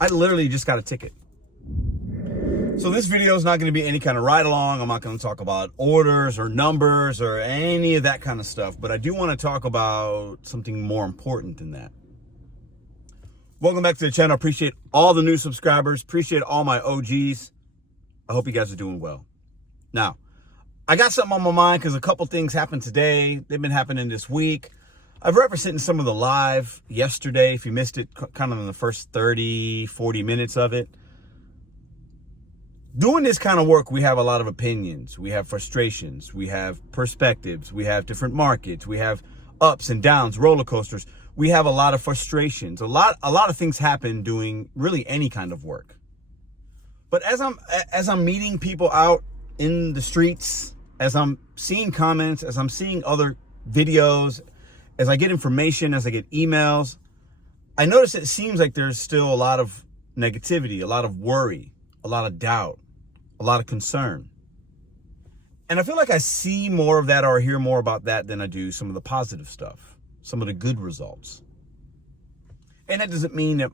I literally just got a ticket. So this video is not going to be any kind of ride along. I'm not going to talk about orders or numbers or any of that kind of stuff, but I do want to talk about something more important than that. Welcome back to the channel. Appreciate all the new subscribers. Appreciate all my OGs. I hope you guys are doing well. Now, I got something on my mind because a couple things happened today. They've been happening this week. I've referenced it in some of the live yesterday. If you missed it, kind of in the first 30, 40 minutes of it. Doing this kind of work, we have a lot of opinions. We have frustrations. We have perspectives. We have different markets. We have ups and downs, roller coasters. We have a lot of frustrations. A lot of things happen doing really any kind of work. But as I'm meeting people out in the streets, as I'm seeing comments, as I'm seeing other videos, as I get information, as I get emails, I notice it seems like there's still a lot of negativity, a lot of worry, a lot of doubt, a lot of concern. And I feel like I see more of that or hear more about that than I do some of the positive stuff, some of the good results. And that doesn't mean that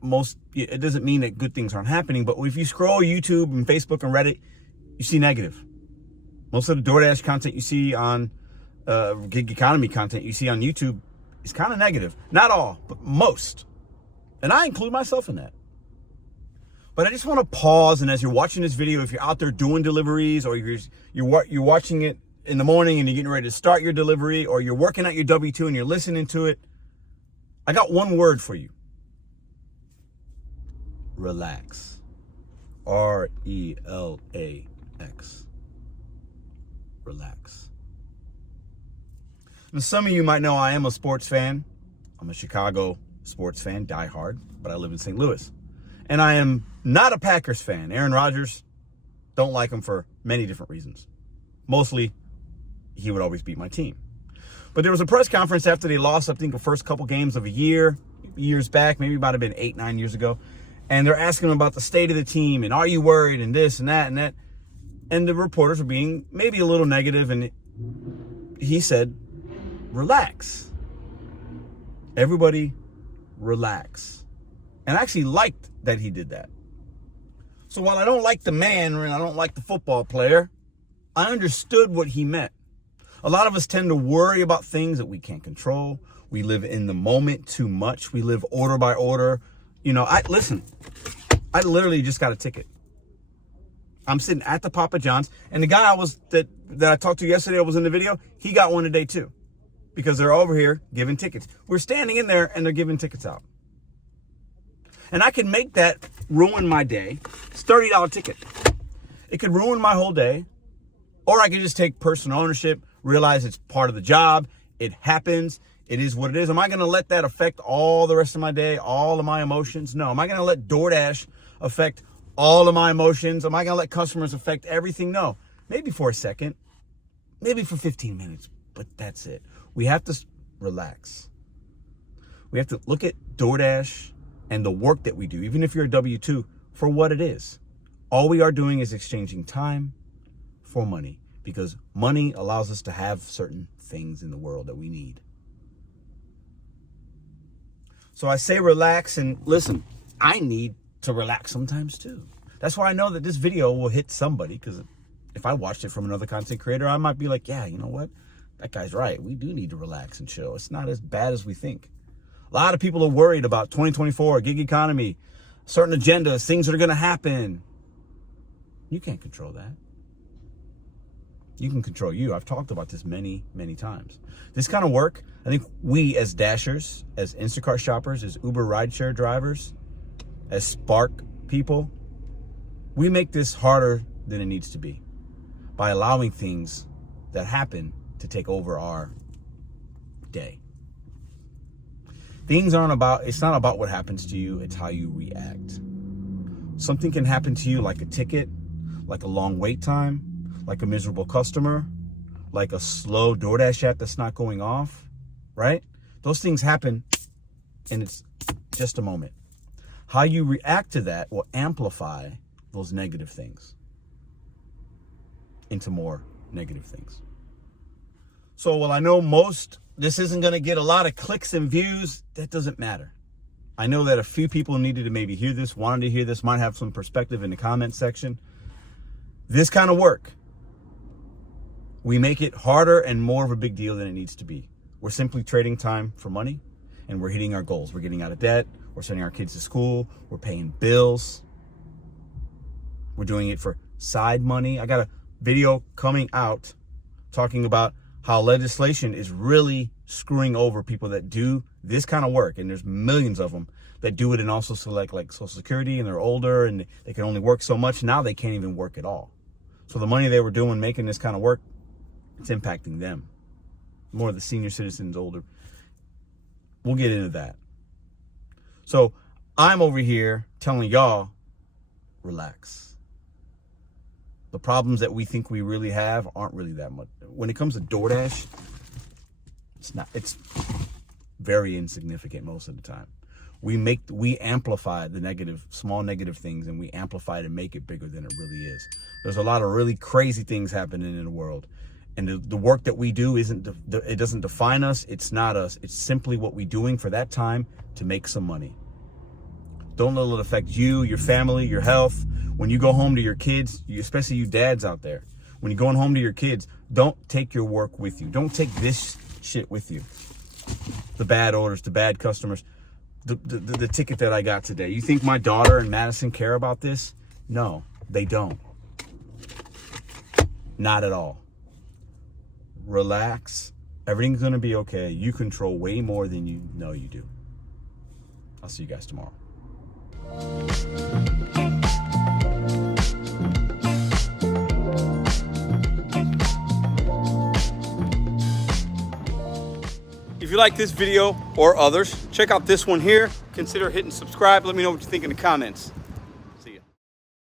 it doesn't mean that good things aren't happening, but if you scroll YouTube and Facebook and Reddit, you see negative. Most of the DoorDash content you see on gig economy content you see on YouTube is kind of negative. Not all, but most. And I include myself in that. But I just want to pause, and as you're watching this video, if you're out there doing deliveries, or you're watching it in the morning and you're getting ready to start your delivery, or you're working at your W-2 and you're listening to it, I got one word for you. Relax. R-E-L-A-X. Relax. And some of you might know I am a sports fan. I'm a Chicago sports fan, diehard, but I live in St. Louis. And I am not a Packers fan. Aaron Rodgers, don't like him for many different reasons. Mostly, he would always beat my team. But there was a press conference after they lost, I think, the first couple games of a year, years back, maybe it might have been 8, 9 years ago. And they're asking him about the state of the team, and are you worried, and this and that and that. And the reporters were being maybe a little negative, and he said, relax. Everybody relax. And I actually liked that he did that. So while I don't like the man and I don't like the football player, I understood what he meant. A lot of us tend to worry about things that we can't control. We live in the moment too much. We live order by order. You know, I literally just got a ticket. I'm sitting at the Papa John's, and the guy that I talked to yesterday that was in the video, he got one today too, because they're over here giving tickets. We're standing in there and they're giving tickets out. And I can make that ruin my day. It's a $30 ticket. It could ruin my whole day. Or I could just take personal ownership, realize it's part of the job. It happens. It is what it is. Am I going to let that affect all the rest of my day, all of my emotions? No. Am I going to let DoorDash affect all of my emotions? Am I going to let customers affect everything? No. Maybe for a second. Maybe for 15 minutes. But that's it. We have to relax. We have to look at DoorDash and the work that we do, even if you're a W-2, for what it is. All we are doing is exchanging time for money, because money allows us to have certain things in the world that we need. So I say relax, and listen, I need to relax sometimes too. That's why I know that this video will hit somebody, because if I watched it from another content creator, I might be like, yeah, you know what? That guy's right. We do need to relax and chill. It's not as bad as we think. A lot of people are worried about 2024, gig economy, certain agendas, things that are going to happen. You can't control that. You can control you. I've talked about this many, many times. This kind of work, I think we as Dashers, as Instacart shoppers, as Uber rideshare drivers, as Spark people, we make this harder than it needs to be by allowing things that happen to take over our day. It's not about what happens to you, it's how you react. Something can happen to you like a ticket, like a long wait time, like a miserable customer, like a slow DoorDash app that's not going off, right? Those things happen, and it's just a moment. How you react to that will amplify those negative things into more negative things. So while I know this isn't going to get a lot of clicks and views, that doesn't matter. I know that a few people needed to maybe hear this, wanted to hear this, might have some perspective in the comment section. This kind of work, we make it harder and more of a big deal than it needs to be. We're simply trading time for money, and we're hitting our goals. We're getting out of debt. We're sending our kids to school. We're paying bills. We're doing it for side money. I got a video coming out talking about how legislation is really screwing over people that do this kind of work. And there's millions of them that do it and also select like Social Security, and they're older and they can only work so much. Now they can't even work at all. So the money they were doing making this kind of work, it's impacting them. More of the senior citizens, older. We'll get into that. So I'm over here telling y'all, relax. The problems that we think we really have aren't really that much. When it comes to DoorDash, it's very insignificant most of the time. We amplify the small negative things, and we amplify it and make it bigger than it really is. There's a lot of really crazy things happening in the world. And the work that we do it doesn't define us. It's not us. It's simply what we're doing for that time to make some money. Don't let it affect you, your family, your health. When you go home to your kids, especially you dads out there, when you're going home to your kids, don't take your work with you. Don't take this shit with you. The bad orders, the bad customers, the ticket that I got today. You think my daughter and Madison care about this? No, they don't. Not at all. Relax. Everything's going to be okay. You control way more than you know you do. I'll see you guys tomorrow. If you like this video or others, check out this one here. Consider hitting subscribe. Let me know what you think in the comments.